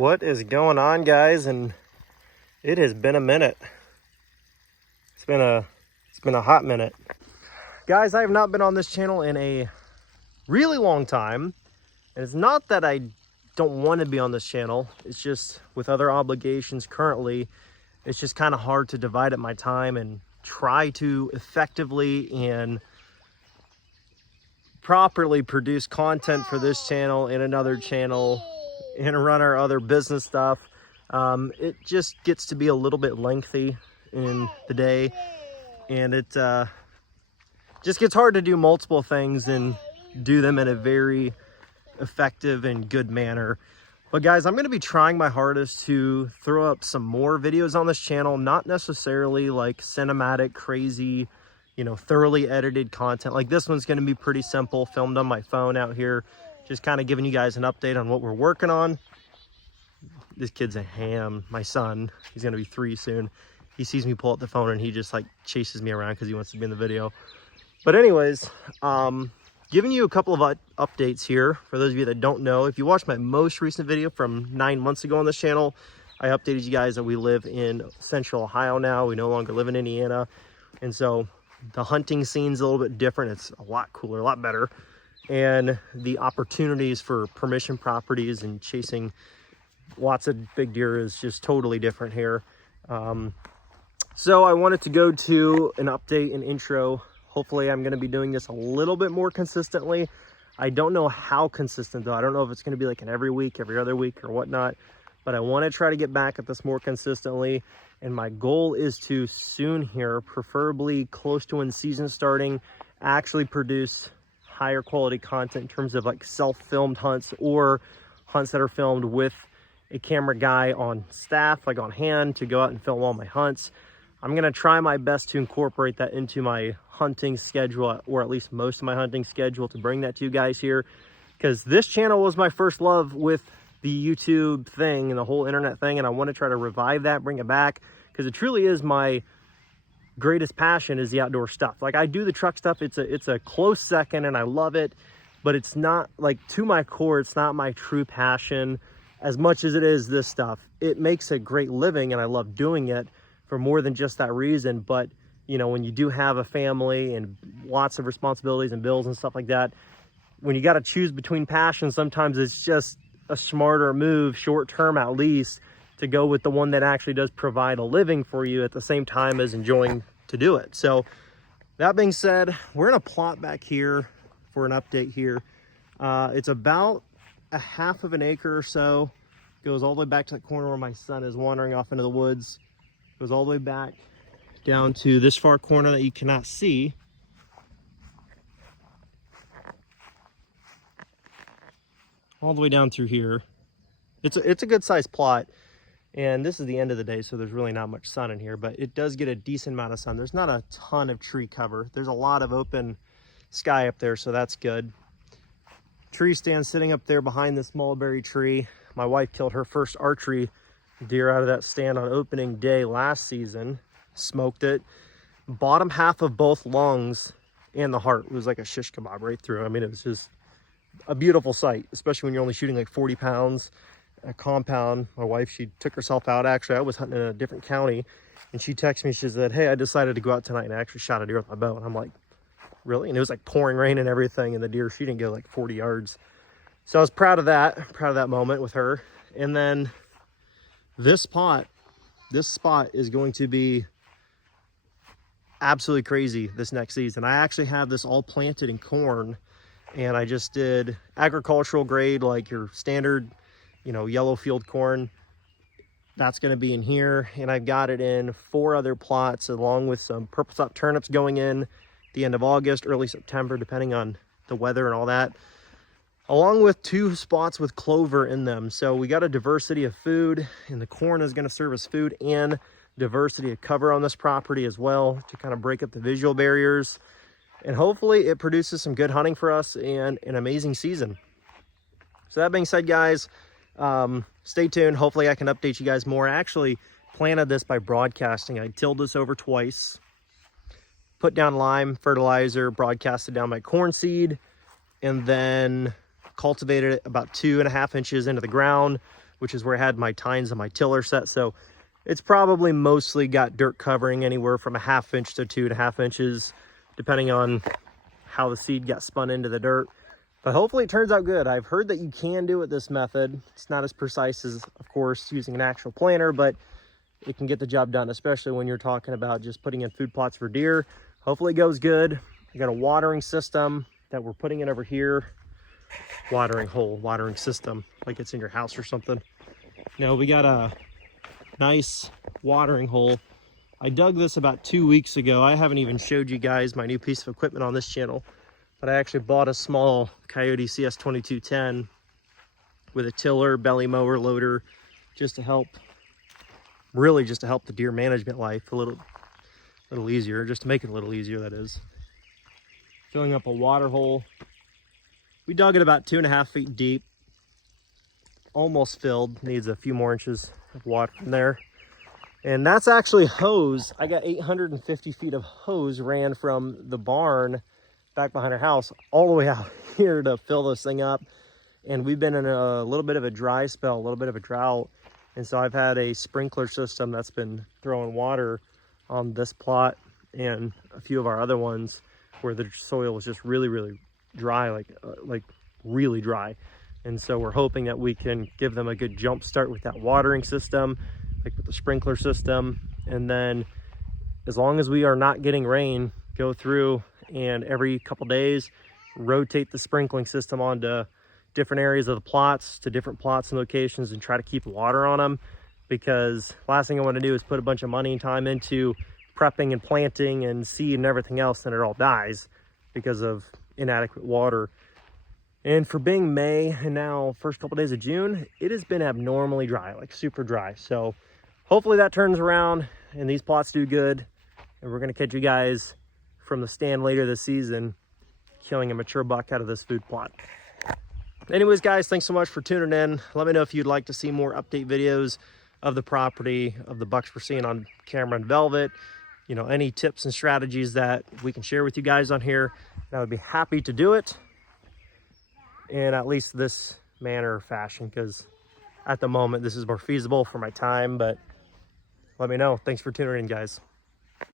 What is going on, guys? And it has been a minute. It's been a hot minute. Guys, I have not been on this channel in a really long time. And it's not that I don't want to be on this channel. It's just with other obligations currently, it's just kind of hard to divide up my time and try to effectively and properly produce content for this channel and another channel and run our other business stuff. It just gets to be a little bit lengthy in the day, and it just gets hard to do multiple things and do them in a very effective and good manner. But guys, I'm going to be trying my hardest to throw up some more videos on this channel, not necessarily like cinematic, crazy, thoroughly edited content. Like this one's going to be pretty simple, filmed on my phone out here, just kind of giving you guys an update on what we're working on. This kid's a ham. My son, he's going to be 3 soon. He sees me pull out the phone and he just like chases me around because he wants to be in the video. But anyways, giving you a couple of updates here. For those of you that don't know, if you watched my most recent video from 9 months ago on this channel, I updated you guys that we live in Central Ohio now. We no longer live in Indiana. And so the hunting scene's a little bit different. It's a lot cooler, a lot better. And the opportunities for permission properties and chasing lots of big deer is just totally different here. So I wanted to go to an update and intro. Hopefully I'm going to be doing this a little bit more consistently. I don't know how consistent though. I don't know if it's going to be like an every week, every other week or whatnot, but I want to try to get back at this more consistently. And my goal is to soon here, preferably close to when season's starting, actually produce higher quality content in terms of like self-filmed hunts or hunts that are filmed with a camera guy on staff, like on hand, to go out and film all my hunts. I'm going to try my best to incorporate that into my hunting schedule, or at least most of my hunting schedule, to bring that to you guys here, because this channel was my first love with the YouTube thing and the whole internet thing, and I want to try to revive that, bring it back, because it truly is my greatest passion, is the outdoor stuff. Like I do the truck stuff, it's a close second and I love it, but it's not like, to my core, it's not my true passion as much as it is this stuff. It makes a great living and I love doing it for more than just that reason. But when you do have a family and lots of responsibilities and bills and stuff like that, when you got to choose between passions, sometimes it's just a smarter move, short term at least, to go with the one that actually does provide a living for you at the same time as enjoying to do it. So that being said, we're in a plot back here for an update here. It's about a half of an acre or so. Goes all the way back to the corner where my son is wandering off into the woods. Goes all the way back down to this far corner that you cannot see. All the way down through here. It's a good sized plot. And this is the end of the day, so there's really not much sun in here, but it does get a decent amount of sun. There's not a ton of tree cover. There's a lot of open sky up there, so that's good. Tree stand sitting up there behind this mulberry tree. My wife killed her first archery deer out of that stand on opening day last season. Smoked it. Bottom half of both lungs and the heart was like a shish kebab right through. I mean, it was just a beautiful sight, especially when you're only shooting like 40 pounds. A compound. My wife, she took herself out. Actually, I was hunting in a different county, and she texted me. She said, "Hey, I decided to go out tonight and I actually shot a deer with my bow." And I'm like, really? And it was like pouring rain and everything, and the deer, she didn't go like 40 yards. So I was proud of that moment with her. And then this spot is going to be absolutely crazy this next season. I actually have this all planted in corn, and I just did agricultural grade, like your standard yellow field corn. That's going to be in here, and I've got it in 4 other plots, along with some purple top turnips going in the end of August, early September, depending on the weather and all that, along with 2 spots with clover in them. So we got a diversity of food, and the corn is going to serve as food and diversity of cover on this property as well, to kind of break up the visual barriers, and hopefully it produces some good hunting for us and an amazing season. So that being said, guys, stay tuned. Hopefully I can update you guys more. I actually planted this by broadcasting. I tilled this over twice, put down lime fertilizer, broadcasted down my corn seed, and then cultivated it about 2.5 inches into the ground, which is where I had my tines and my tiller set. So it's probably mostly got dirt covering anywhere from 1/2 inch to 2.5 inches, depending on how the seed got spun into the dirt. But hopefully it turns out good. I've heard that you can do it this method. It's not as precise as, of course, using an actual planter, but it can get the job done, especially when you're talking about just putting in food plots for deer. Hopefully it goes good. I got a watering system that we're putting in over here. Watering hole, watering system, like it's in your house or something. Now we got a nice watering hole. I dug this about 2 weeks ago. I haven't even showed you guys my new piece of equipment on this channel, but I actually bought a small Coyote CS2210 with a tiller, belly mower, loader, just to help, really just to help the deer management life a little easier, just to make it a little easier, that is. Filling up a water hole. We dug it about 2.5 feet deep, almost filled, needs a few more inches of water from there. And that's actually hose. I got 850 feet of hose ran from the barn back behind our house all the way out here to fill this thing up. And we've been in a little bit of a dry spell, a little bit of a drought. And so I've had a sprinkler system that's been throwing water on this plot and a few of our other ones where the soil is just really dry, like really dry. And so we're hoping that we can give them a good jump start with that watering system, like with the sprinkler system. And then as long as we are not getting rain, go through and every couple days rotate the sprinkling system onto different areas of the plots, to different plots and locations, and try to keep water on them. Because last thing I want to do is put a bunch of money and time into prepping and planting and seed and everything else, and it all dies because of inadequate water. And for being May and now first couple days of June, it has been abnormally dry, like super dry. So hopefully that turns around and these plots do good, and we're going to catch you guys from the stand later this season killing a mature buck out of this food plot. Anyways, guys, thanks so much for tuning in. Let me know if you'd like to see more update videos of the property, of the bucks we're seeing on camera and velvet. You know, any tips and strategies that we can share with you guys on here, and I would be happy to do it in at least this manner or fashion, because at the moment this is more feasible for my time. But let me know. Thanks for tuning in, guys.